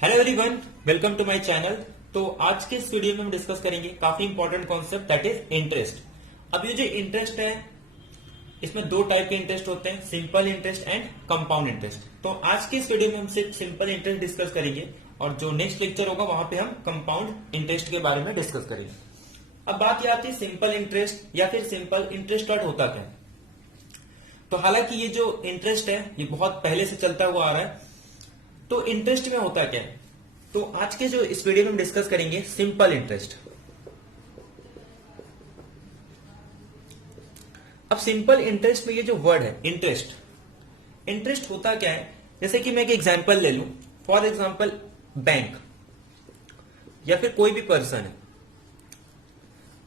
Hello everyone, welcome to my channel. तो आज के इस वीडियो में हम डिस्कस करेंगे काफी important concept that is interest. अब ये जो इंटरेस्ट है इसमें दो टाइप के इंटरेस्ट होते हैं, simple interest and compound interest. तो आज के इस वीडियो में हम सिर्फ सिंपल इंटरेस्ट डिस्कस करेंगे और जो नेक्स्ट लेक्चर होगा वहां पे हम कंपाउंड इंटरेस्ट के बारे में डिस्कस करेंगे। अब बात यह आती है सिंपल इंटरेस्ट या फिर सिंपल इंटरेस्ट और होता क्या है। तो हालांकि ये जो इंटरेस्ट है ये बहुत पहले से चलता हुआ आ रहा है। तो इंटरेस्ट में होता क्या है, तो आज के जो इस वीडियो में हम डिस्कस करेंगे सिंपल इंटरेस्ट। अब सिंपल इंटरेस्ट में ये जो वर्ड है इंटरेस्ट, इंटरेस्ट होता क्या है, जैसे कि मैं एक एग्जांपल ले लूं। फॉर एग्जांपल बैंक या फिर कोई भी पर्सन है।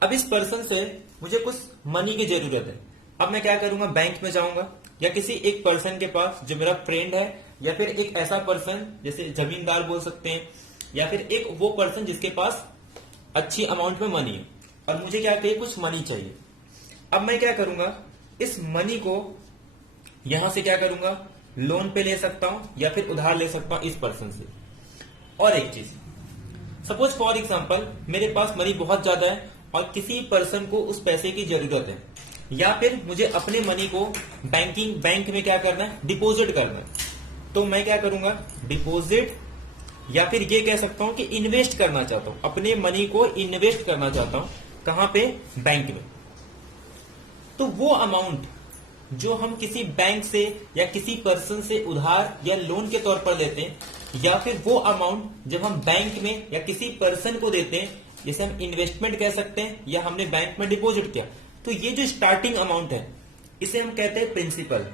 अब इस पर्सन से मुझे कुछ मनी की जरूरत है। अब मैं क्या करूंगा, बैंक में जाऊंगा या किसी एक पर्सन के पास जो मेरा फ्रेंड है, या फिर एक ऐसा पर्सन जैसे जमींदार बोल सकते हैं, या फिर एक वो पर्सन जिसके पास अच्छी अमाउंट में मनी है और मुझे क्या चाहिए, कुछ मनी चाहिए। अब मैं क्या करूंगा, इस मनी को यहां से क्या करूंगा, लोन पे ले सकता हूं या फिर उधार ले सकता हूं इस पर्सन से। और एक चीज, सपोज फॉर एग्जांपल मेरे पास मनी बहुत ज्यादा है और किसी पर्सन को उस पैसे की जरूरत है, या फिर मुझे अपने मनी को बैंक में क्या करना है, डिपॉजिट करना है। तो मैं क्या करूंगा, डिपॉजिट या फिर ये कह सकता हूं कि इन्वेस्ट करना चाहता हूं, अपने मनी को इन्वेस्ट करना चाहता हूं। कहां पे, बैंक में। तो वो अमाउंट जो हम किसी बैंक से या किसी पर्सन से उधार या लोन के तौर पर लेते हैं, या फिर वो अमाउंट जब हम बैंक में या किसी पर्सन को देते हैं, जिसे हम इन्वेस्टमेंट कह सकते हैं या हमने बैंक में डिपॉजिट किया, तो ये जो स्टार्टिंग अमाउंट है इसे हम कहते हैं प्रिंसिपल।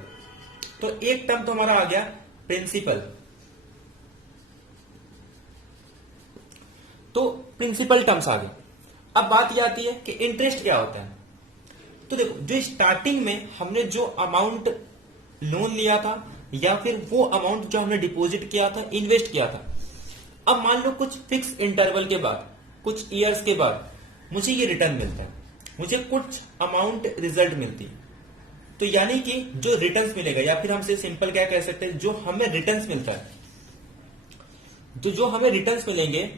तो एक टर्म तो हमारा आ गया प्रिंसिपल। तो प्रिंसिपल टर्म्स आ गए। अब बात यह आती है कि इंटरेस्ट क्या होता है। तो देखो, जो स्टार्टिंग में हमने जो अमाउंट लोन लिया था या फिर वो अमाउंट जो हमने डिपॉजिट किया था, इन्वेस्ट किया था, अब मान लो कुछ फिक्स इंटरवल के बाद, कुछ ईयर्स के बाद मुझे ये रिटर्न मिलता है, मुझे कुछ अमाउंट रिजल्ट मिलती है। तो यानी कि जो रिटर्न्स मिलेगा, या फिर हमसे सिंपल क्या कह सकते हैं, जो हमें रिटर्न्स मिलता है, तो जो हमें रिटर्न्स मिलेंगे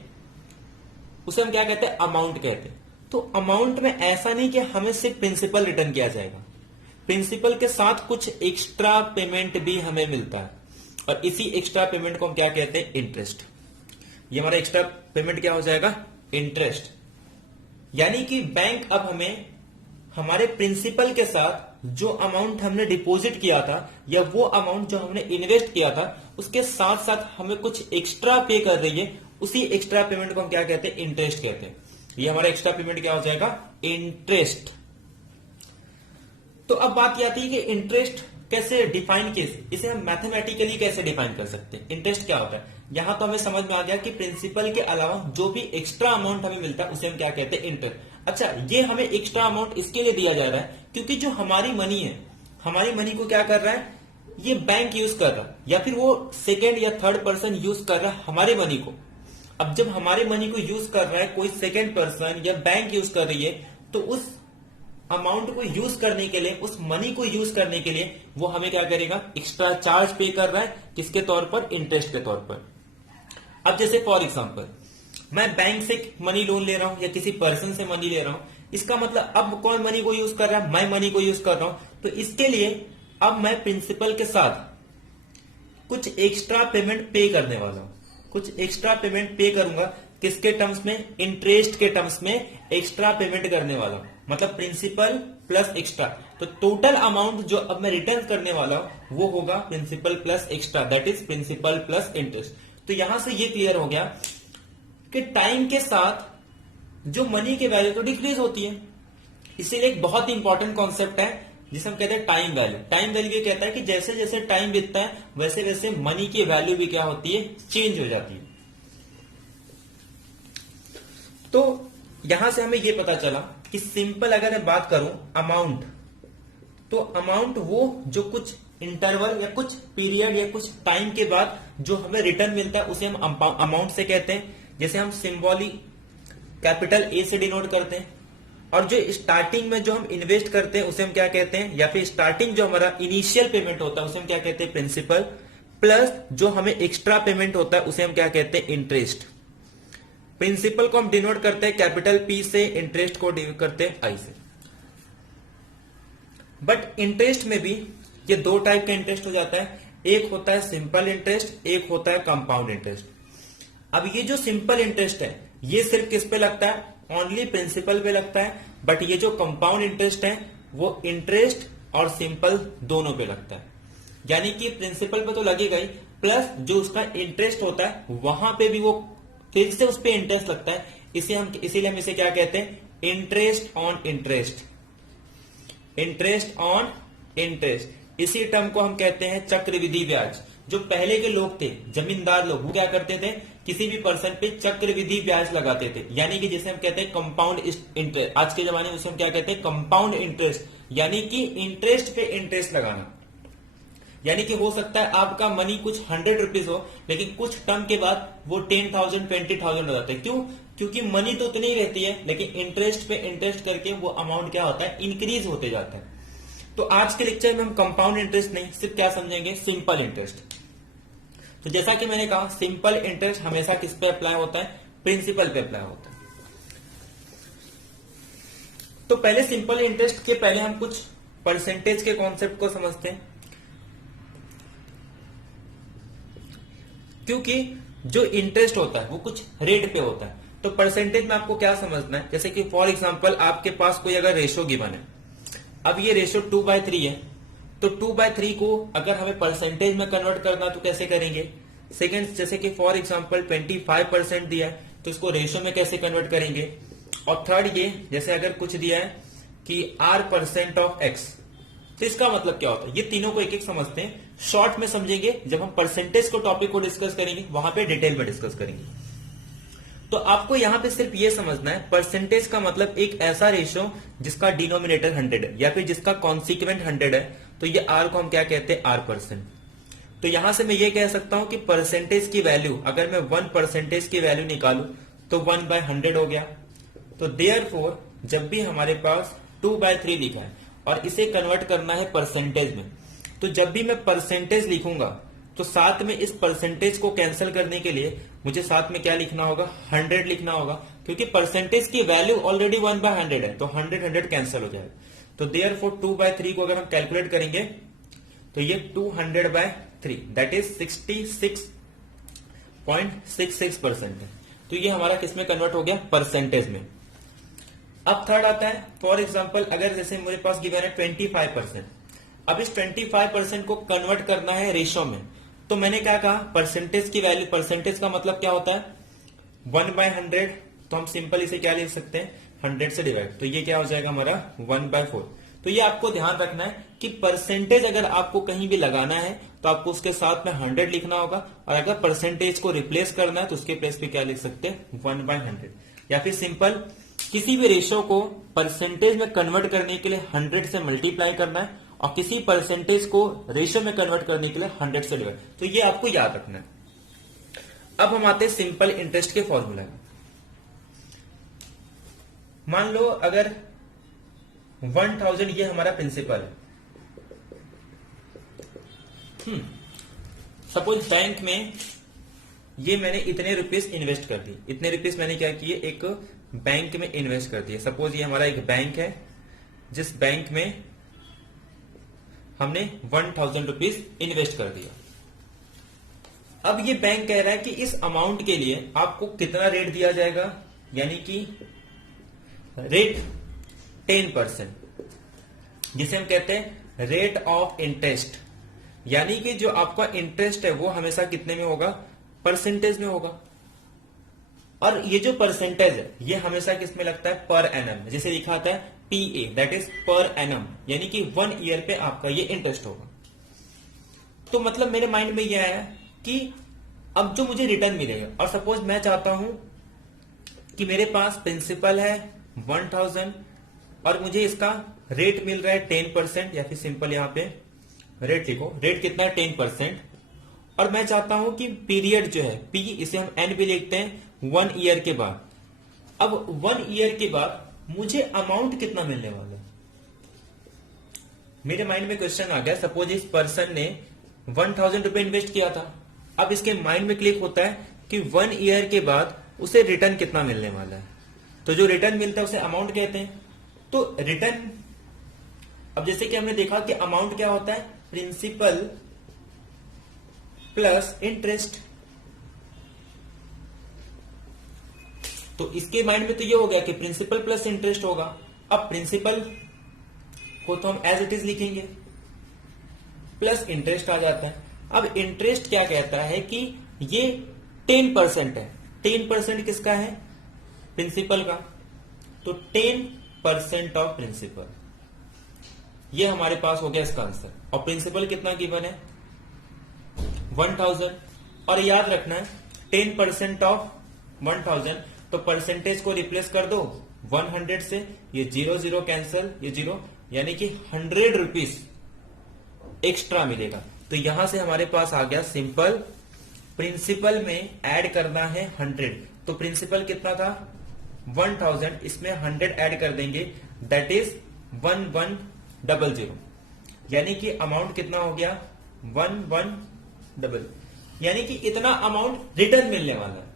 उसे हम क्या कहते हैं, अमाउंट कहते हैं। तो अमाउंट में ऐसा नहीं कि हमें सिर्फ प्रिंसिपल रिटर्न किया जाएगा, प्रिंसिपल के साथ कुछ एक्स्ट्रा पेमेंट भी हमें मिलता है, और इसी एक्स्ट्रा पेमेंट को हम क्या कहते हैं, इंटरेस्ट। ये हमारा एक्स्ट्रा पेमेंट क्या हो जाएगा, इंटरेस्ट। यानी कि बैंक अब हमें हमारे प्रिंसिपल के साथ जो अमाउंट हमने डिपॉजिट किया था या वो अमाउंट जो हमने इन्वेस्ट किया था, उसके साथ साथ हमें कुछ एक्स्ट्रा पे कर रही है। उसी एक्स्ट्रा पेमेंट को हम क्या कहते हैं, इंटरेस्ट कहते हैं। ये हमारा एक्स्ट्रा पेमेंट क्या हो जाएगा, इंटरेस्ट। तो अब बात यह आती है कि इंटरेस्ट कैसे डिफाइन, इसे हम मैथमेटिकली कैसे डिफाइन कर सकते हैं, इंटरेस्ट क्या होता है। यहां तो हमें समझ में आ गया कि प्रिंसिपल के अलावा जो भी एक्स्ट्रा अमाउंट हमें मिलता है उसे हम क्या कहते हैं, इंटरेस्ट। अच्छा, ये हमें एक्स्ट्रा अमाउंट इसके लिए दिया जा रहा है क्योंकि जो हमारी मनी है, हमारी मनी को क्या कर रहा है, ये बैंक यूज कर रहा है या फिर वो सेकेंड या थर्ड पर्सन यूज कर रहा है हमारे मनी को। अब जब हमारे मनी को यूज कर रहा है कोई सेकेंड पर्सन या बैंक यूज कर रही है, तो उस अमाउंट को यूज करने के लिए, उस मनी को यूज करने के लिए वो हमें क्या करेगा, एक्स्ट्रा चार्ज पे कर रहा है। किसके तौर पर, इंटरेस्ट के तौर पर। अब जैसे फॉर एग्जांपल मैं बैंक से मनी लोन ले रहा हूं या किसी पर्सन से मनी ले रहा हूं, इसका मतलब अब कौन मनी को यूज कर रहा है, मैं मनी को यूज कर रहा हूं। तो इसके लिए अब मैं प्रिंसिपल के साथ कुछ एक्स्ट्रा पेमेंट पे करने वाला हूं, कुछ एक्स्ट्रा पेमेंट पे करूंगा। किसके टर्म्स में, इंटरेस्ट के टर्म्स में एक्स्ट्रा पेमेंट करने वाला हूं, मतलब प्रिंसिपल प्लस एक्स्ट्रा। तो टोटल अमाउंट जो अब मैं रिटर्न करने वाला हूं वो होगा principal plus extra, that is principal plus interest. तो यहां से ये क्लियर हो गया कि टाइम के साथ जो मनी की वैल्यू तो डिक्रीज होती है। इसीलिए एक बहुत इंपॉर्टेंट कॉन्सेप्ट है जिसे हम कहते हैं टाइम वैल्यू। टाइम वैल्यू ये कहता है कि जैसे जैसे टाइम बीतता है वैसे वैसे मनी की वैल्यू भी क्या होती है, चेंज हो जाती है। तो यहां से हमें यह पता चला कि सिंपल अगर मैं बात करूं अमाउंट, तो अमाउंट वो जो कुछ इंटरवल या कुछ पीरियड या कुछ टाइम के बाद जो हमें रिटर्न मिलता है उसे हम अमाउंट से कहते हैं। जैसे हम सिंबॉलिक कैपिटल ए से डिनोट करते हैं, और जो स्टार्टिंग में जो हम इन्वेस्ट करते हैं उसे हम क्या कहते हैं, या फिर स्टार्टिंग जो हमारा इनिशियल पेमेंट होता है उसे हम क्या कहते हैं, प्रिंसिपल प्लस जो हमें एक्स्ट्रा पेमेंट होता है उसे हम क्या कहते हैं, इंटरेस्ट। प्रिंसिपल को हम डिनोट करते हैं कैपिटल पी से, इंटरेस्ट को डिनोट करते हैं आई से। बट इंटरेस्ट में भी ये दो टाइप का इंटरेस्ट हो जाता है, एक होता है सिंपल इंटरेस्ट, एक होता है कंपाउंड इंटरेस्ट। अब ये जो सिंपल इंटरेस्ट है ये सिर्फ किस पे लगता है, ओनली प्रिंसिपल पे लगता है। बट ये जो कंपाउंड इंटरेस्ट है वो इंटरेस्ट और सिंपल दोनों पे लगता है। यानी कि प्रिंसिपल पे तो लगेगा ही, प्लस जो उसका इंटरेस्ट होता है वहां पे भी वो फिर से उस पे इंटरेस्ट लगता है। इसीलिए हम इसे क्या कहते हैं, interest on interest, interest on interest. इसी टर्म को हम कहते हैं चक्रवृद्धि ब्याज। जो पहले के लोग थे, जमींदार लोग, वो क्या करते थे, किसी भी पर्सन पे चक्रवृद्धि ब्याज लगाते थे, यानी कि जिसे हम कहते हैं कंपाउंड इंटरेस्ट। आज के जमाने में उसे हम क्या कहते हैं, कंपाउंड इंटरेस्ट, यानी कि इंटरेस्ट पे इंटरेस्ट लगाना। यानी कि हो सकता है आपका मनी कुछ 100 रुपीज हो, लेकिन कुछ टर्म के बाद वो 10,000 20,000 हो जाता है। क्यों? क्योंकि मनी तो उतनी ही रहती है, लेकिन इंटरेस्ट पे इंटरेस्ट करके वो अमाउंट क्या होता है, इंक्रीज होते जाता है। तो आज के लेक्चर में हम कंपाउंड इंटरेस्ट नहीं, सिर्फ क्या समझेंगे, सिंपल इंटरेस्ट। तो जैसा कि मैंने कहा, सिंपल इंटरेस्ट हमेशा किस पे अप्लाई होता है, प्रिंसिपल पे अप्लाई होता है। तो पहले सिंपल इंटरेस्ट के पहले हम कुछ परसेंटेज के कॉन्सेप्ट को समझते हैं, क्योंकि जो इंटरेस्ट होता है वो कुछ रेट पे होता है। तो परसेंटेज में आपको क्या समझना है, जैसे कि फॉर एग्जांपल आपके पास कोई अगर रेशो गिवन है, अब ये रेशो 2/3 है, तो 2/3 को अगर हमें परसेंटेज में कन्वर्ट करना तो कैसे करेंगे। सेकंड, जैसे कि फॉर एग्जांपल 25% दिया है तो इसको रेशो में कैसे कन्वर्ट करेंगे। और थर्ड, ये जैसे अगर कुछ दिया है कि R% ऑफ X, तो इसका मतलब क्या होता है, ये तीनों को एक एक समझते हैं। शॉर्ट में समझेंगे, जब हम परसेंटेज को टॉपिक को डिस्कस करेंगे वहां पे डिटेल में डिस्कस करेंगे। तो आपको यहां पे सिर्फ ये समझना है, परसेंटेज का मतलब एक ऐसा रेशो जिसका डिनोमिनेटर 100 है या फिर जिसका कॉन्सिक्वेंट 100 है, तो ये R को हम क्या कहते हैं, R%। तो यहां से मैं ये कह सकता हूं कि परसेंटेज की वैल्यू, अगर मैं 1% की वैल्यू निकालू तो 1/100 हो गया। तो देयरफॉर जब भी हमारे पास 2/3 लिखा है और इसे कन्वर्ट करना है परसेंटेज में, तो जब भी मैं परसेंटेज लिखूंगा तो साथ में इस परसेंटेज को कैंसिल करने के लिए मुझे साथ में क्या लिखना होगा, 100 लिखना होगा, क्योंकि परसेंटेज की वैल्यू ऑलरेडी 1/100 है, तो 100 कैंसिल हो जाएगा। तो देयरफॉर 2/3 को अगर हम कैलकुलेट करेंगे तो ये 200/3 दैट इज 66.66% है। तो ये हमारा किसमें कन्वर्ट हो गया, परसेंटेज में। अब थर्ड आता है, फॉर एग्जांपल अगर जैसे मेरे पास गिवन है 25%, अब इस 25% को कन्वर्ट करना है रेशो में, तो मैंने क्या कहा, परसेंटेज की वैल्यू, परसेंटेज का मतलब क्या होता है, 1/100, तो हम सिंपल इसे क्या लिख सकते हैं, 100 से डिवाइड, तो ये क्या हो जाएगा हमारा 1/4। तो ये आपको ध्यान रखना है कि परसेंटेज अगर आपको कहीं भी लगाना है तो आपको उसके साथ में 100 लिखना होगा, और अगर परसेंटेज को रिप्लेस करना है तो उसके प्लेस पे क्या लिख सकते हैं, 1/100। या फिर सिंपल किसी भी रेशो को परसेंटेज में कन्वर्ट करने के लिए 100 से मल्टीप्लाई करना है, और किसी परसेंटेज को रेशो में कन्वर्ट करने के लिए 100 से डिवाइड, तो ये आपको याद रखना है। अब हम आते हैं सिंपल इंटरेस्ट के फॉर्मूला में। मान लो अगर 1000 ये हमारा प्रिंसिपल है, सपोज बैंक में ये मैंने इतने रुपीस इन्वेस्ट कर दिए, इतने रुपीस मैंने क्या किए, एक बैंक में इन्वेस्ट कर दिए। सपोज ये हमारा एक बैंक है, जिस बैंक में हमने 1000 रुपीस इन्वेस्ट कर दिया। अब ये बैंक कह रहा है कि इस अमाउंट के लिए आपको कितना रेट दिया जाएगा, यानी कि रेट 10%, जिसे हम कहते हैं रेट ऑफ इंटरेस्ट। यानी कि जो आपका इंटरेस्ट है वो हमेशा कितने में होगा, परसेंटेज में होगा। और ये जो परसेंटेज है ये हमेशा किस में लगता है, पर एनम, जिसे लिखा आता है PA, that is per annum, यानी कि 1 ईयर पे आपका ये इंटरेस्ट होगा। तो मतलब मेरे माइंड में ये आया कि अब जो मुझे रिटर्न मिलेगा, और सपोज मैं चाहता हूं कि मेरे पास प्रिंसिपल है 1000 और मुझे इसका रेट मिल रहा है 10%, या फिर सिंपल यहां पे रेट लिखो, रेट कितना है 10%, और मैं चाहता हूं कि पीरियड जो है P, इसे हम N भी लिखते हैं, 1 ईयर के बाद। अब 1 ईयर के बाद मुझे अमाउंट कितना मिलने वाला है, मेरे माइंड में क्वेश्चन आ गया। सपोज इस पर्सन ने ₹1,000 इन्वेस्ट किया था। अब इसके माइंड में क्लिक होता है कि 1 ईयर के बाद उसे रिटर्न कितना मिलने वाला है। तो जो रिटर्न मिलता है उसे अमाउंट कहते हैं। तो रिटर्न, अब जैसे कि हमने देखा कि अमाउंट क्या होता है, प्रिंसिपल प्लस इंटरेस्ट। तो इसके माइंड में तो ये हो गया कि प्रिंसिपल प्लस इंटरेस्ट होगा। अब प्रिंसिपल को तो हम एज इट इज लिखेंगे, प्लस इंटरेस्ट आ जाता है। अब इंटरेस्ट क्या कहता है कि ये 10% है। 10% किसका है, प्रिंसिपल का। तो 10% ऑफ प्रिंसिपल, ये हमारे पास हो गया इसका आंसर। और प्रिंसिपल कितना गिवन है, 1000। और याद रखना है 10% ऑफ 1000, तो परसेंटेज को रिप्लेस कर दो 100 से, ये 0 कैंसल, ये 0, यानी कि 100 रुपीज एक्स्ट्रा मिलेगा। तो यहां से हमारे पास आ गया सिंपल, प्रिंसिपल में ऐड करना है 100। तो प्रिंसिपल कितना था 1000, इसमें 100 ऐड कर देंगे, दैट इज 1100, यानी कि अमाउंट कितना हो गया 1100, यानी कि इतना अमाउंट रिटर्न मिलने वाला है।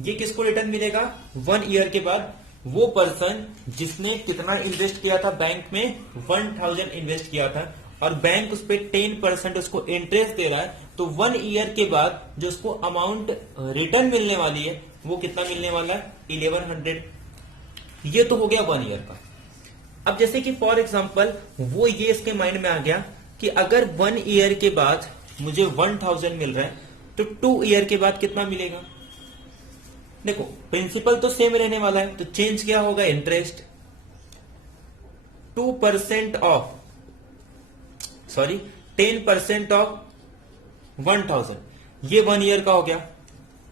ये किसको रिटर्न मिलेगा, 1 ईयर के बाद। वो पर्सन जिसने कितना इन्वेस्ट किया था बैंक में, 1000 इन्वेस्ट किया था, और बैंक उस पर 10% उसको इंटरेस्ट दे रहा है। तो 1 ईयर के बाद जो उसको अमाउंट रिटर्न मिलने वाली है वो कितना मिलने वाला है, 1100। ये तो हो गया 1 ईयर का। अब जैसे कि फॉर एग्जांपल वो ये इसके माइंड में आ गया कि अगर 1 ईयर के बाद मुझे 1000 मिल रहा है तो 2 ईयर के बाद कितना मिलेगा। देखो प्रिंसिपल तो सेम रहने वाला है, तो चेंज क्या होगा, इंटरेस्ट। 10% ऑफ 1000, ये 1 ईयर का हो गया।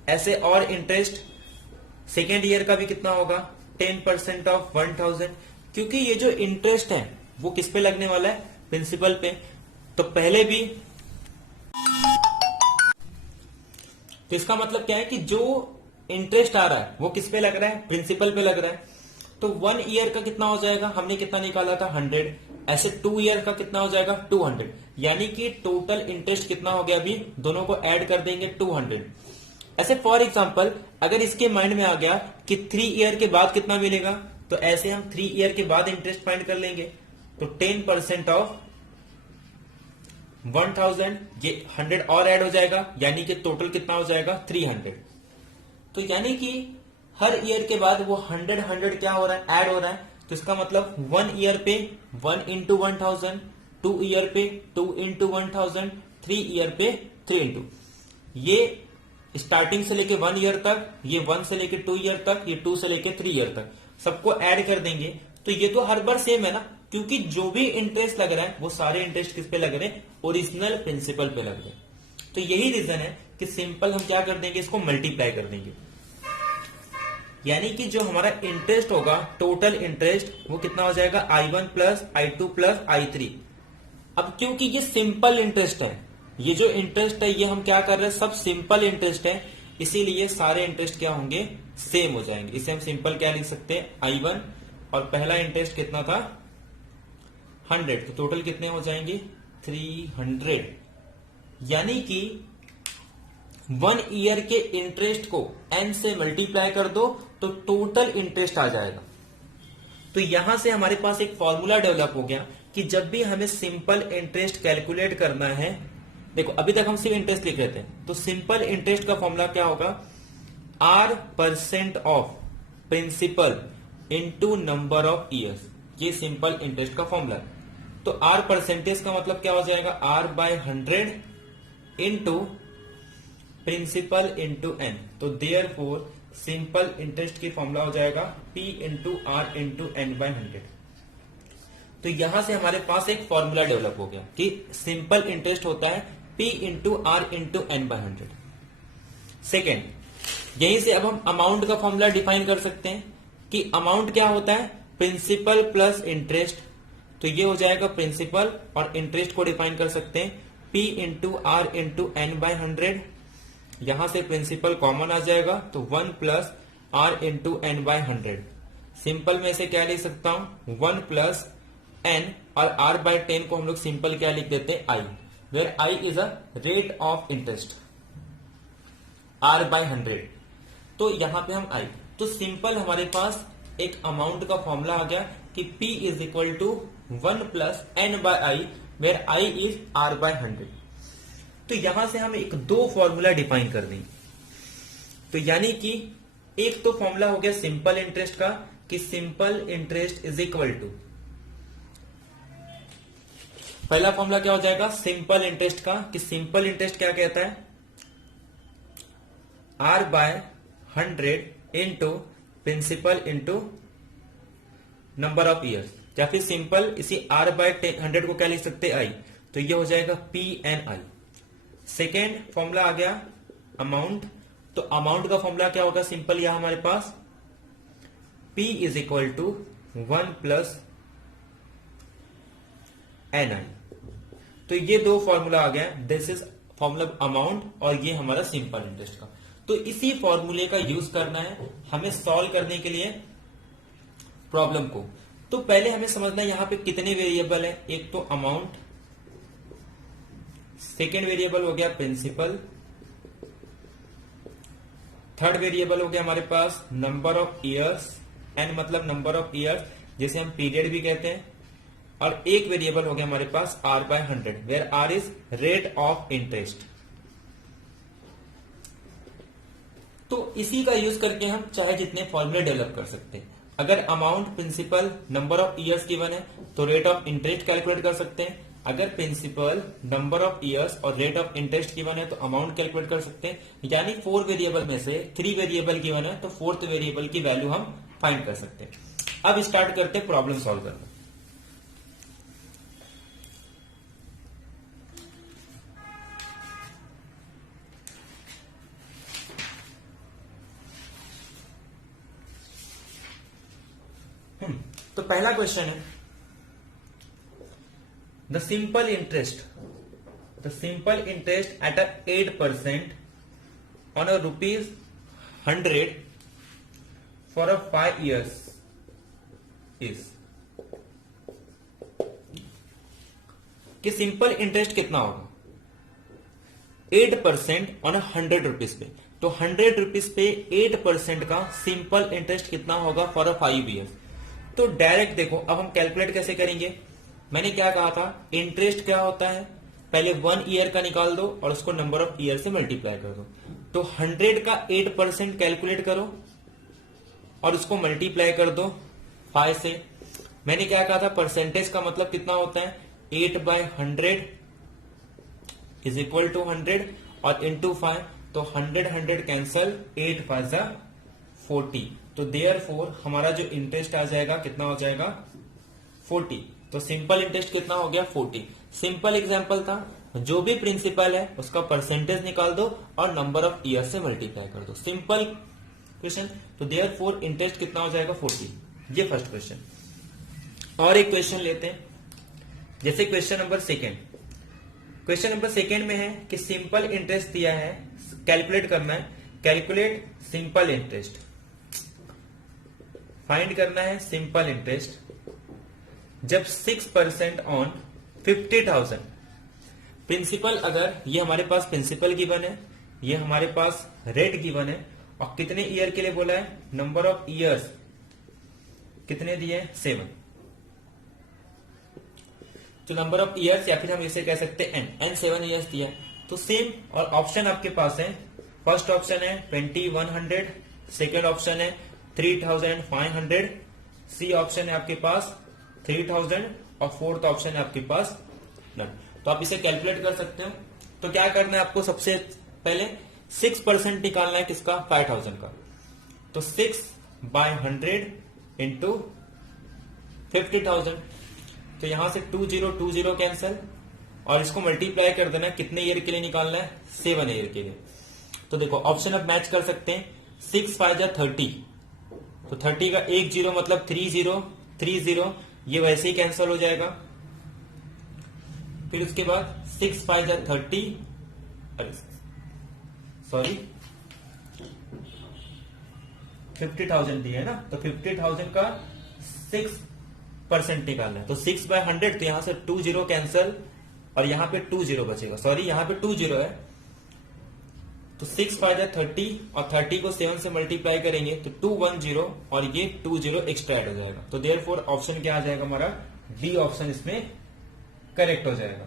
ऐसे और इंटरेस्ट सेकेंड ईयर का भी कितना होगा, 10% ऑफ 1000, क्योंकि ये जो इंटरेस्ट है वो किस पे लगने वाला है, प्रिंसिपल पे। तो पहले भी, तो इसका मतलब क्या है कि जो इंटरेस्ट आ रहा है वो किस पे लग रहा है, प्रिंसिपल पे लग रहा है। तो 1 ईयर का कितना हो जाएगा, हमने कितना निकाला था 100, ऐसे 2 ईयर का कितना हो जाएगा 200, यानी कि टोटल इंटरेस्ट कितना हो गया, अभी दोनों को ऐड कर देंगे 200। ऐसे फॉर एग्जांपल अगर इसके माइंड में आ गया कि 3 ईयर के बाद कितना मिलेगा, तो ऐसे हम 3 ईयर के बाद इंटरेस्ट फाइंड कर लेंगे। तो 10% ऑफ 1000, ये 100 और ऐड हो जाएगा, यानी कि टोटल कितना हो जाएगा 300। तो यानी कि हर ईयर के बाद वो 100 क्या हो रहा है, ऐड हो रहा है। तो इसका मतलब 1 ईयर पे 1 इंटू 1000, 2 ईयर पे 2 इंटू 1000, 3 ईयर पे 3 इंटू, ये स्टार्टिंग से लेके 1 ईयर तक, ये 1 से लेके 2 ईयर तक, ये 2 से लेके 3 ईयर तक, सबको ऐड कर देंगे। तो ये तो हर बार सेम है ना, क्योंकि जो भी इंटरेस्ट लग रहा है वो सारे इंटरेस्ट किस पे लग रहे हैं, ओरिजिनल प्रिंसिपल पे लग रहे हैं। तो यही रीजन है कि सिंपल हम क्या कर देंगे, इसको मल्टीप्लाई कर देंगे, यानी कि जो हमारा इंटरेस्ट होगा, टोटल इंटरेस्ट, वो कितना हो जाएगा I1 plus I2 plus I3। अब क्योंकि ये सिंपल इंटरेस्ट है, ये जो इंटरेस्ट है ये हम क्या कर रहे हैं, सब सिंपल इंटरेस्ट है, इसीलिए सारे इंटरेस्ट क्या होंगे, सेम हो जाएंगे। इसे हम सिंपल क्या लिख सकते हैं, I1, और पहला इंटरेस्ट कितना था 100, तो टोटल कितने हो जाएंगे 300, यानी कि 1 ईयर के इंटरेस्ट को n से मल्टीप्लाई कर दो तो टोटल इंटरेस्ट आ जाएगा। तो यहां से हमारे पास एक फॉर्मूला डेवलप हो गया कि जब भी हमें सिंपल इंटरेस्ट कैलकुलेट करना है, देखो अभी तक हम सिर्फ इंटरेस्ट लिख रहे थे, तो सिंपल इंटरेस्ट का फॉर्मूला क्या होगा, R% of principal into number of years, ये सिंपल इंटरेस्ट का फॉर्मूला है। तो R परसेंटेज का मतलब क्या हो जाएगा, R/100 into principal into n। तो देयरफॉर सिंपल इंटरेस्ट की फॉर्मूला हो जाएगा P into R into n/100। तो यहां से हमारे पास एक फॉर्मूला डेवलप हो गया कि सिंपल इंटरेस्ट होता है P into R into n/100। Second, यहीं से अब हम अमाउंट का फॉर्मूला डिफाइन कर सकते हैं कि अमाउंट क्या होता है, प्रिंसिपल प्लस इंटरेस्ट। तो ये हो जाएगा प्रिंसिपल, और इंटरेस्ट को डिफाइन कर सकते हैं P into R into n/100। यहां से प्रिंसिपल कॉमन आ जाएगा, तो 1 plus are into n/100। Simple में से क्या लिख सकता हूं, 1 प्लस n, और r/10 को हम लोग सिंपल क्या लिख देते हैं, i। Where I is a rate of interest, R by 100। तो यहां पे हम आई, तो सिंपल हमारे पास एक अमाउंट का फॉर्मूला आ गया कि P is equal to 1 plus N by I, where I is R by 100। तो यहां से हम एक दो फॉर्मूला डिफाइन कर देंगे। तो यानी कि एक तो फॉर्मूला हो गया सिंपल इंटरेस्ट का कि simple interest is equal to, पहला फॉर्मूला क्या हो जाएगा सिंपल इंटरेस्ट का कि सिंपल इंटरेस्ट क्या कहता है, R by 100 into principal into number of years, या फिर सिंपल इसी आर बाय 100 को क्या लिख सकते आई, तो ये हो जाएगा पी एन आई। सेकेंड फॉर्मूला आ गया अमाउंट, तो अमाउंट का फॉर्मूला क्या होगा सिंपल, यहां हमारे पास P is equal to 1 plus N I. तो ये दो फॉर्मूला आ गया, दिस इज फॉर्मूला अमाउंट और ये हमारा सिंपल इंटरेस्ट का। तो इसी फॉर्मूले का यूज करना है हमें सॉल्व करने के लिए प्रॉब्लम को। तो पहले हमें समझना है यहां पे कितने वेरिएबल है, एक तो अमाउंट, सेकेंड वेरिएबल हो गया प्रिंसिपल, थर्ड वेरिएबल हो गया हमारे पास नंबर ऑफ ईयर्स, एन मतलब नंबर ऑफ ईयर्स जिसे हम पीरियड भी कहते हैं, और एक वेरिएबल हो गया हमारे पास R by 100 where R is rate of interest. तो इसी का यूज करके हम चाहे जितने फॉर्मूले डेवलप कर सकते हैं। अगर amount, principal, number of years given है तो रेट ऑफ इंटरेस्ट कैलकुलेट कर सकते हैं। अगर प्रिंसिपल, नंबर ऑफ ईयर्स और रेट ऑफ इंटरेस्ट गिवन है तो अमाउंट कैलकुलेट कर सकते हैं। यानी 4 वेरिएबल में से 3 वेरिएबल गिवन है तो 4th वेरिएबल की वैल्यू हम फाइंड कर सकते हैं। अब स्टार्ट करते हैं प्रॉब्लम सॉल्व करना। तो पहला क्वेश्चन है the simple interest eight 8% on a ₹100 for 5 years is, कि सिंपल इंटरेस्ट कितना होगा 8% ऑन 100 रुपीज पे। तो 100 रुपीज पे 8% का सिंपल इंटरेस्ट कितना होगा फॉर 5 years। तो डायरेक्ट देखो अब हम कैलकुलेट कैसे करेंगे, मैंने क्या कहा था इंटरेस्ट क्या होता है, पहले 1 ईयर का निकाल दो और उसको नंबर ऑफ ईयर से मल्टीप्लाई कर दो। तो 100 का 8% कैलकुलेट करो और उसको मल्टीप्लाई कर दो 5 से। मैंने क्या कहा था परसेंटेज का मतलब कितना होता है 8 बाय 100 इज इक्वल टू 100 और इंटू 5, तो 100 कैंसल, 8 5 जा 40। तो देयरफॉर हमारा जो इंटरेस्ट आ जाएगा कितना हो जाएगा 40। तो सिंपल इंटरेस्ट कितना हो गया 40। सिंपल एग्जांपल था, जो भी प्रिंसिपल है उसका परसेंटेज निकाल दो और नंबर ऑफ ईयर से मल्टीप्लाई कर दो, सिंपल क्वेश्चन। तो देयरफॉर इंटरेस्ट कितना हो जाएगा 40। ये फर्स्ट क्वेश्चन। और एक क्वेश्चन लेते हैं, जैसे क्वेश्चन नंबर सेकेंड में है कि सिंपल इंटरेस्ट दिया है, कैलकुलेट करना है, कैलकुलेट सिंपल इंटरेस्ट, फाइंड करना है सिंपल इंटरेस्ट जब 6% ऑन 50,000। प्रिंसिपल, अगर ये हमारे पास प्रिंसिपल गिवन है, ये हमारे पास रेट गिवन है और कितने ईयर के लिए बोला है, नंबर ऑफ ईयर्स कितने दिए 7। तो नंबर ऑफ ईयर्स या फिर हम इसे कह सकते हैं एन 7 ईयर्स दिया। तो सेम और ऑप्शन आपके पास है, फर्स्ट ऑप्शन है 2100, सेकेंड ऑप्शन है 3500, सी ऑप्शन है आपके पास 3000 और फोर्थ ऑप्शन है आपके पास नन। तो आप इसे कैलकुलेट कर सकते हो। तो क्या करना है आपको, सबसे पहले 6% निकालना है किसका 5000 का। तो 6 बाय 100 इंटू 50,000, तो यहां से 20 कैंसल और इसको मल्टीप्लाई कर देना, कितने ईयर के लिए निकालना है 7 ईयर के लिए। तो देखो ऑप्शन अब मैच कर सकते हैं, 6 5 30, तो 30 का 1 0 मतलब 30, ये वैसे ही कैंसल हो जाएगा। फिर उसके बाद 6 5 30, सॉरी 50,000 दिया है ना, तो 50,000 का 6% निकालना है। तो 6 बाय 100, तो यहां से 20 कैंसल और यहां पे 20 बचेगा, सॉरी यहां पे 20 है, तो 6 5 30 और 30 को 7 से मल्टीप्लाई करेंगे तो 210 और ये 20 एक्स्ट्रा ऐड हो जाएगा। तो देयरफॉर ऑप्शन क्या आ जाएगा हमारा, डी ऑप्शन इसमें करेक्ट हो जाएगा।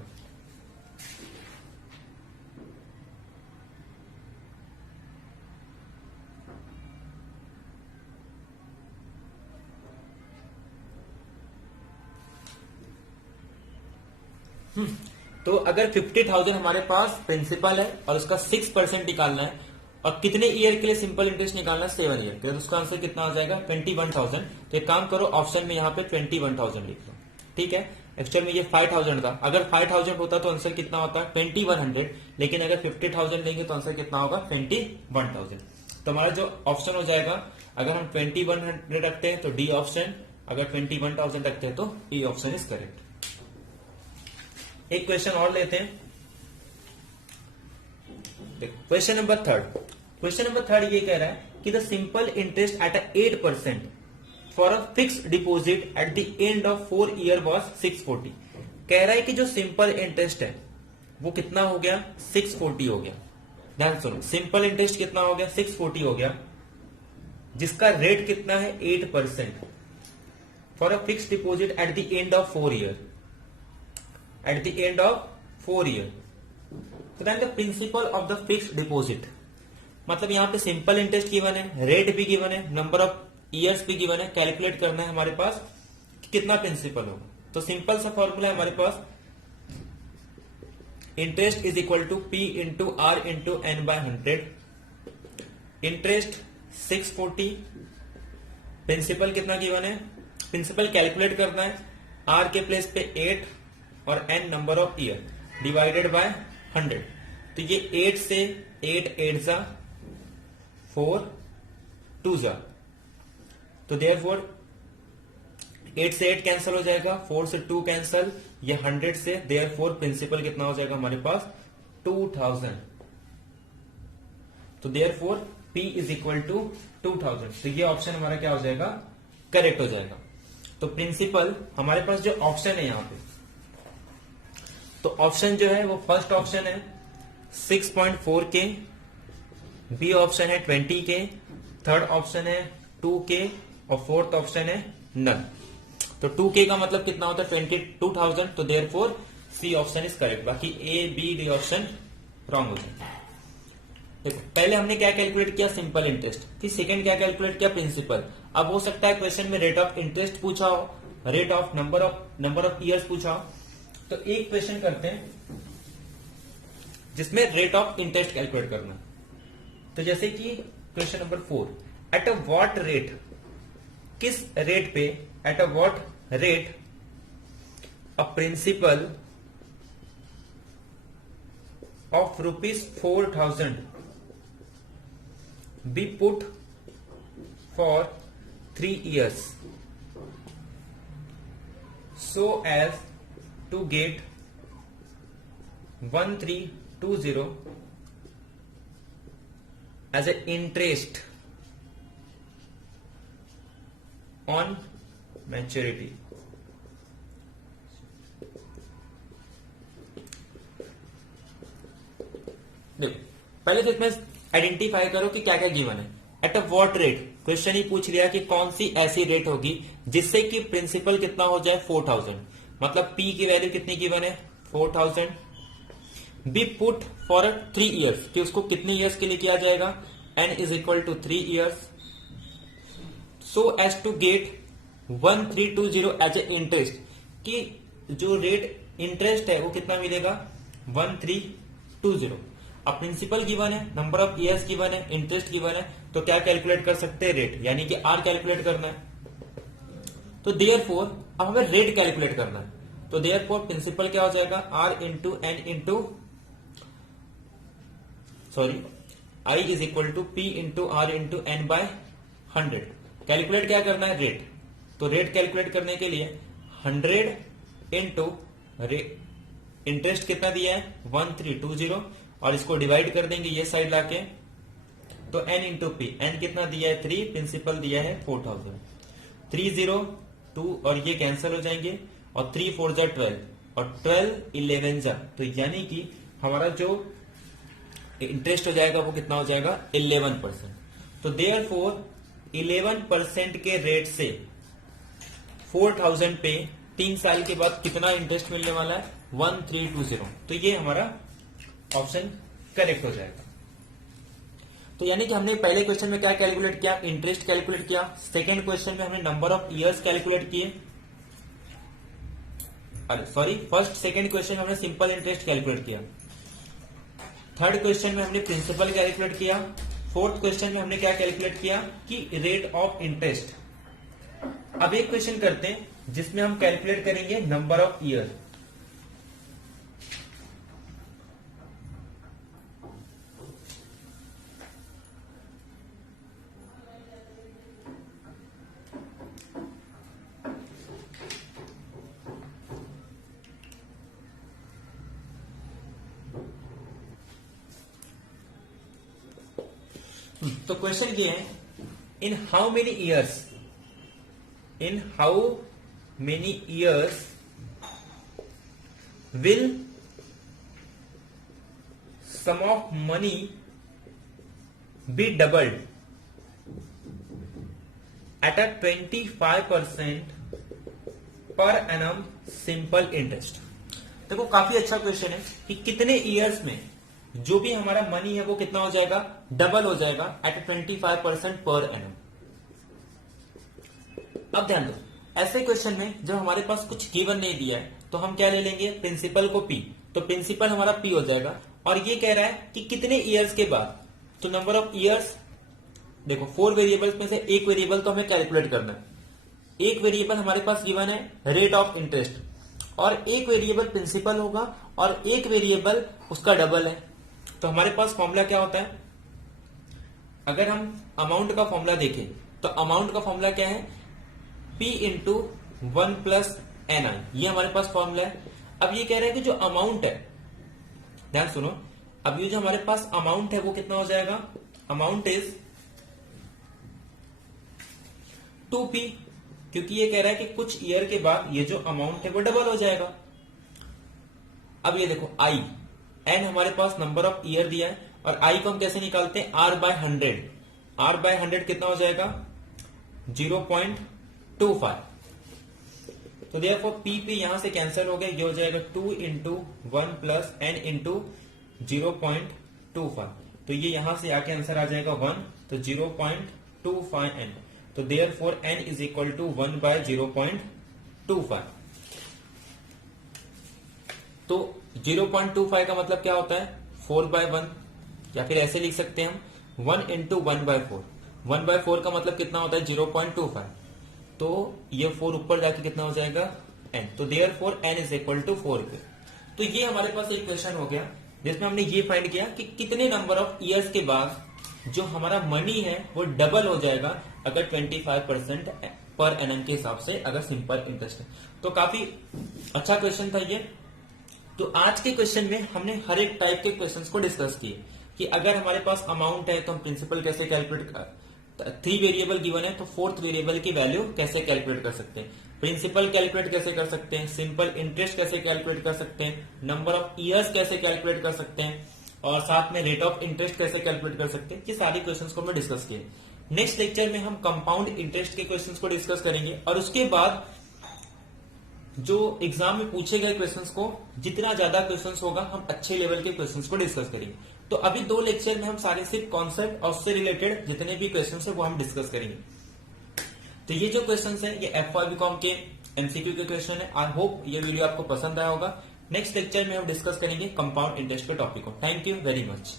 तो अगर 50,000 हमारे पास प्रिंसिपल है और उसका 6% निकालना है और कितने ईयर के लिए सिंपल इंटरेस्ट निकालना है, 7 ईयर, तो उसका आंसर कितना हो जाएगा 21,000। तो एक काम करो, ऑप्शन में यहाँ पे 21,000 लिख लो, ठीक है। एक्चुअल में ये 5,000 था, अगर 5,000 होता तो आंसर कितना होता 2100, लेकिन अगर 50,000 लेंगे तो आंसर कितना होगा 21,000। तो हमारा जो ऑप्शन हो जाएगा, अगर हम 2100 रखते हैं तो डी ऑप्शन, अगर 21,000 रखते हैं तो ए ऑप्शन इज करेक्ट। एक क्वेश्चन और लेते हैं, question number third. Question number third ये कह रहा है कि the simple interest eight 8% for a fixed deposit at the end of 4 year was 640। कह रहा है कि जो सिंपल इंटरेस्ट है वो कितना हो गया, 640 हो गया। ध्यान सुनो, सिंपल इंटरेस्ट कितना हो गया, 640 हो गया, जिसका रेट कितना है 8% for a fixed deposit at the end of 4 year, at the end of 4 year. तो then the principal of the fixed deposit, मतलब यहां पे सिंपल इंटरेस्ट गिवन है, रेट भी गिवन है, नंबर ऑफ ईयर्स भी गिवन है, कैलकुलेट करना है हमारे पास कि कितना प्रिंसिपल होगा। तो सिंपल सा फॉर्मूला है हमारे पास, interest is equal to P into R into N by 100। Interest 640, principal कितना गिवन है, प्रिंसिपल कैलकुलेट करना है, आर के प्लेस पे 8 और N number of year divided by 100। तो ये 8 से 8 8 जा 4 2 जा, तो देयरफॉर 8 से 8 कैंसिल हो जाएगा, 4 से 2 कैंसिल, ये 100 से, देयरफॉर प्रिंसिपल कितना हो जाएगा हमारे पास 2000। तो therefore P is equal to 2000। तो ये ऑप्शन हमारा क्या हो जाएगा, करेक्ट हो जाएगा। तो प्रिंसिपल हमारे पास जो ऑप्शन है यहां पे, तो ऑप्शन जो है वो फर्स्ट ऑप्शन है 6.4 के, बी ऑप्शन है 20 के, थर्ड ऑप्शन है 2 के और फोर्थ ऑप्शन है नन। तो 2K का मतलब कितना होता है 22,000। तो therefore C option is correct, बाकी A B D option wrong हो जाएगा। देखो पहले हमने क्या कैलकुलेट किया, सिंपल इंटरेस्ट, फिर सेकंड क्या कैलकुलेट किया, प्रिंसिपल। अब हो सकता है क्वेश्चन में रेट ऑफ इंटरेस्ट पूछा हो, rate of number of years पूछा हो। तो एक क्वेश्चन करते हैं जिसमें रेट ऑफ इंटरेस्ट कैलकुलेट करना। तो जैसे कि question number 4, eight a what rate, किस रेट पे, eight a what rate a principle of ₹4,000 B put for 3 years so as to get 1320 as an interest on maturity। देखो पहले तो इसमें आइडेंटिफाई करो कि क्या क्या गिवन है। At a what rate, question ही पूछ लिया कि कौन सी ऐसी रेट होगी जिससे कि प्रिंसिपल कितना हो जाए 4,000, मतलब P की वैल्यू कितनी गिवन है 4,000। बी पुट फॉर 3 years, कि उसको कितने ईयर्स के लिए किया जाएगा, n is equal to 3 years, so as to get 1320 as a interest, कि जो रेट इंटरेस्ट है वो कितना मिलेगा 1320। अब प्रिंसिपल गिवन है, नंबर ऑफ ईयर्स गिवन है, इंटरेस्ट गिवन है, तो क्या कैलकुलेट कर सकते हैं, रेट, यानी कि आर कैलकुलेट करना है। तो देयरफॉर अब हमें रेट कैलकुलेट करना है, तो देयरफॉर प्रिंसिपल क्या हो जाएगा R into N into I is equal to P into R into N by 100। Calculate क्या करना है, रेट। तो रेट कैलकुलेट करने के लिए 100 इंटू इंटरेस्ट कितना दिया है 1320 और इसको डिवाइड कर देंगे ये साइड लाके, तो n इंटू पी, एन कितना दिया है 3, प्रिंसिपल दिया है 4,000। 3 0 2 और ये कैंसिल हो जाएंगे और 3 4 12, और 12 11 जा, तो यानी कि हमारा जो इंटरेस्ट हो जाएगा वो कितना हो जाएगा 11%। तो देयरफॉर 11% के रेट से 4000 पे 3 साल के बाद कितना इंटरेस्ट मिलने वाला है 1320। तो ये हमारा ऑप्शन करेक्ट हो जाएगा। तो यानी कि हमने पहले क्वेश्चन में क्या कैलकुलेट किया, इंटरेस्ट कैलकुलेट किया। सेकेंड क्वेश्चन में हमने नंबर ऑफ इयर्स कैलकुलेट किए, अरे सॉरी, फर्स्ट सेकेंड क्वेश्चन में हमने सिंपल इंटरेस्ट कैलकुलेट किया। थर्ड क्वेश्चन में हमने प्रिंसिपल कैलकुलेट किया। फोर्थ क्वेश्चन में हमने क्या कैलकुलेट किया कि रेट ऑफ इंटरेस्ट। अब एक क्वेश्चन करते हैं जिसमें हम कैलकुलेट करेंगे नंबर ऑफ ईयर। तो क्वेश्चन ये है, in how many years will sum of money be doubled at a 25% per annum simple interest. देखो काफी अच्छा क्वेश्चन है कि कितने ईयर्स में जो भी हमारा मनी है वो कितना हो जाएगा, डबल हो जाएगा एट 25% पर एनम। अब ध्यान दो, ऐसे क्वेश्चन में जब हमारे पास कुछ गिवन नहीं दिया है तो हम क्या ले लेंगे, प्रिंसिपल को पी, तो प्रिंसिपल हमारा पी हो जाएगा। और ये कह रहा है कि कितने ईयर्स के बाद, तो नंबर ऑफ ईयर्स, देखो 4 वेरिएबल्स में से एक वेरिएबल तो हमें कैलकुलेट करना है। एक वेरिएबल हमारे पास गिवन है रेट ऑफ इंटरेस्ट, और एक वेरिएबल प्रिंसिपल होगा और एक वेरिएबल उसका डबल है। तो हमारे पास फॉर्मूला क्या होता है, अगर हम अमाउंट का फॉर्मूला देखें तो अमाउंट का फॉर्मूला क्या है, P इंटू 1 प्लस NI, ये हमारे पास फॉर्मूला है। अब ये कह रहा है कि जो अमाउंट है, ध्यान सुनो, अब ये जो हमारे पास अमाउंट है वो कितना हो जाएगा, अमाउंट इज 2P, क्योंकि ये कह रहा है कि कुछ ईयर के बाद ये जो अमाउंट है वो डबल हो जाएगा। अब ये देखो I, N हमारे पास नंबर ऑफ ईयर दिया है, और I को हम कैसे निकालते हैं, R/100। R/100 कितना हो जाएगा 0.25। तो देयरफॉर P यहां से कैंसिल हो गया, ये हो जाएगा 2 इंटू 1 प्लस N इंटू 0.25। तो ये यहां से आके आंसर आ जाएगा 1, तो 0.25 N। तो therefore N is equal to 1/0.25। तो 0.25 का मतलब क्या होता है 4/1, या फिर ऐसे लिख सकते हैं हम 1 इंटू 1/4। 1/4 का मतलब कितना होता है 0.25, तो ये 4 ऊपर जाके कितना हो जाएगा n। तो therefore n is equal to 4 पे। तो ये हमारे पास एक क्वेश्चन हो गया जिसमें हमने ये फाइंड किया कि कितने नंबर ऑफ ईयर्स के बाद जो हमारा मनी है वो डबल हो जाएगा अगर 25% पर एनम के हिसाब से अगर सिंपल इंटरेस्ट है। तो काफी अच्छा क्वेश्चन था ये। तो आज के क्वेश्चन में हमने हर एक टाइप के क्वेश्चंस को डिस्कस किए कि अगर हमारे पास अमाउंट है तो हम प्रिंसिपल कैसे कैलकुलेट कर, 3 वेरिएबल गिवन है तो 4th वेरिएबल की वैल्यू कैसे कैलकुलेट कर सकते हैं, प्रिंसिपल कैलकुलेट कैसे कर सकते हैं, सिंपल इंटरेस्ट कैसे कैलकुलेट कर सकते हैं, नंबर ऑफ ईयर्स कैसे कैलकुलेट कर सकते हैं, और साथ में रेट ऑफ इंटरेस्ट कैसे कैलकुलेट कर सकते हैं। ये सारी क्वेश्चंस को हमने डिस्कस किए। नेक्स्ट लेक्चर में हम कंपाउंड इंटरेस्ट के क्वेश्चंस को डिस्कस करेंगे, और उसके बाद जो एग्जाम में पूछे गए क्वेश्चंस को, जितना ज्यादा क्वेश्चंस होगा हम अच्छे लेवल के क्वेश्चंस को डिस्कस करेंगे। तो अभी 2 लेक्चर में हम सारे सिर्फ कॉन्सेप्ट और उससे रिलेटेड जितने भी क्वेश्चंस है वो हम डिस्कस करेंगे। तो ये जो क्वेश्चंस है ये F1 बीकॉम के MCQ के क्वेश्चन है। आई होप ये वीडियो आपको पसंद आया होगा। नेक्स्ट लेक्चर में हम डिस्कस करेंगे कंपाउंड इंटरेस्ट के टॉपिक को। Thank you very much.